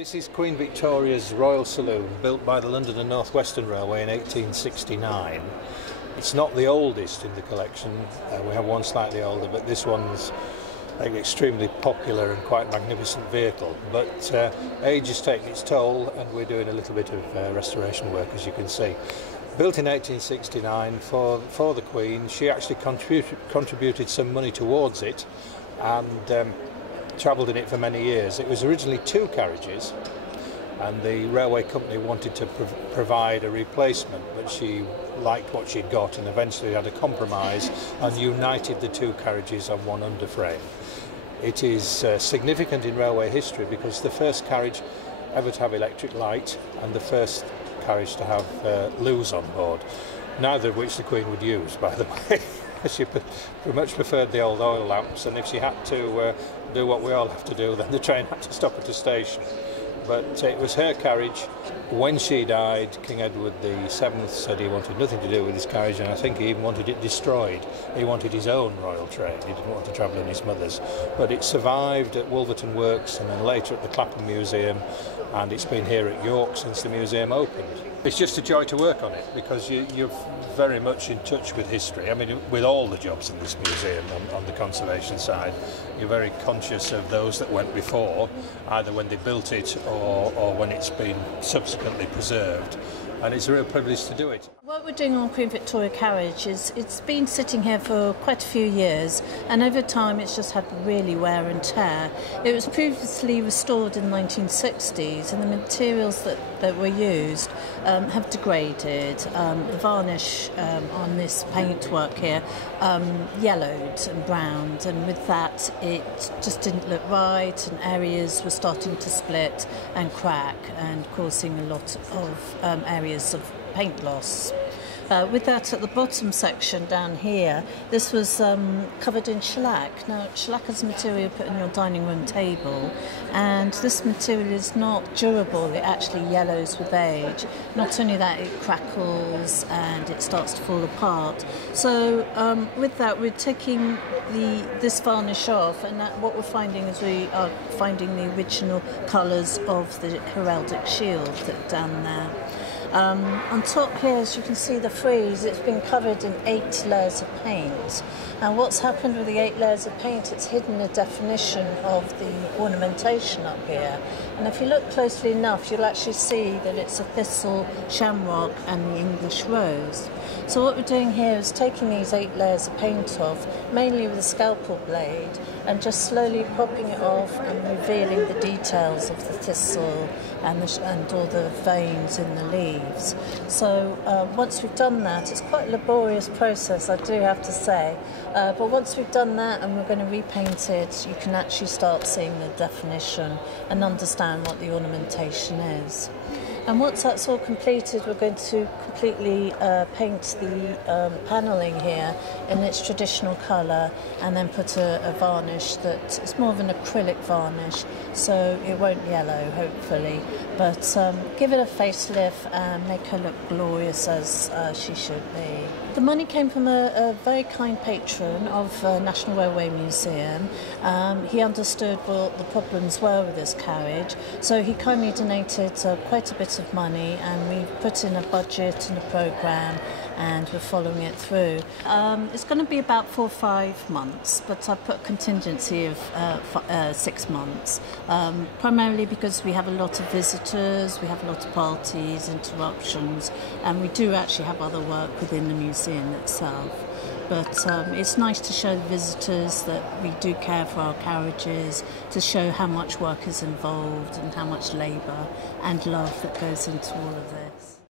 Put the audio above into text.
This is Queen Victoria's Royal Saloon, built by the London and North Western Railway in 1869. It's not the oldest in the collection. We have one slightly older, but this one's an extremely popular and quite magnificent vehicle. But age is taking its toll, and we're doing a little bit of restoration work, as you can see. Built in 1869 for the Queen. She actually contributed some money towards it, and travelled in it for many years. It was originally 2 carriages, and the railway company wanted to provide a replacement, but she liked what she'd got and eventually had a compromise and united the 2 carriages on one underframe. It is significant in railway history because the first carriage ever to have electric light and the first carriage to have loos on board, neither of which the Queen would use, by the way. She much preferred the old oil lamps, and if she had to do what we all have to do, then the train had to stop at a station. But it was her carriage. When she died, King Edward VII said he wanted nothing to do with his carriage, and I think he even wanted it destroyed. He wanted his own royal train. He didn't want to travel in his mother's. But it survived at Wolverton Works and then later at the Clapham Museum, and it's been here at York since the museum opened. It's just a joy to work on it because you're very much in touch with history. I mean, with all the jobs in this museum on the conservation side, you're very conscious of those that went before, either when they built it or when it's been subsequently preserved. And it's a real privilege to do it. What we're doing on Queen Victoria Carriage is it's been sitting here for quite a few years, and over time it's just had really wear and tear. It was previously restored in the 1960s, and the materials that were used have degraded. The varnish on this paintwork here yellowed and browned, and with that it just didn't look right, and areas were starting to split and crack and causing a lot of areas of paint loss. With that, at the bottom section down here, this was covered in shellac. Now, shellac is a material you put on your dining room table, and this material is not durable. It actually yellows with age. Not only that, it crackles and it starts to fall apart. So with that, we're taking this varnish off, and what we're finding is we are finding the original colours of the heraldic shield that down there. On top here, as you can see, the frieze, it's been covered in 8 layers of paint. And what's happened with the 8 layers of paint, it's hidden the definition of the ornamentation up here. And if you look closely enough, you'll actually see that it's a thistle, shamrock and the English rose. So what we're doing here is taking these 8 layers of paint off, mainly with a scalpel blade, and just slowly popping it off and revealing the details of the thistle and all the veins in the leaves. So once we've done that, it's quite a laborious process, I do have to say, but once we've done that and we're going to repaint it, you can actually start seeing the definition and understand what the ornamentation is. And once that's all completed, we're going to completely paint the panelling here in its traditional colour, and then put a varnish that is more of an acrylic varnish, so it won't yellow, hopefully. But give it a facelift and make her look glorious as she should be. The money came from a very kind patron of National Railway Museum. He understood what the problems were with this carriage, so he kindly donated quite a bit of money, and we put in a budget and a programme, and we're following it through. It's going to be about 4 or 5 months, but I've put a contingency of 6 months, primarily because we have a lot of visitors, we have a lot of parties, interruptions, and we do actually have other work within the museum itself. But it's nice to show the visitors that we do care for our carriages, to show how much work is involved and how much labour and love that goes into all of this.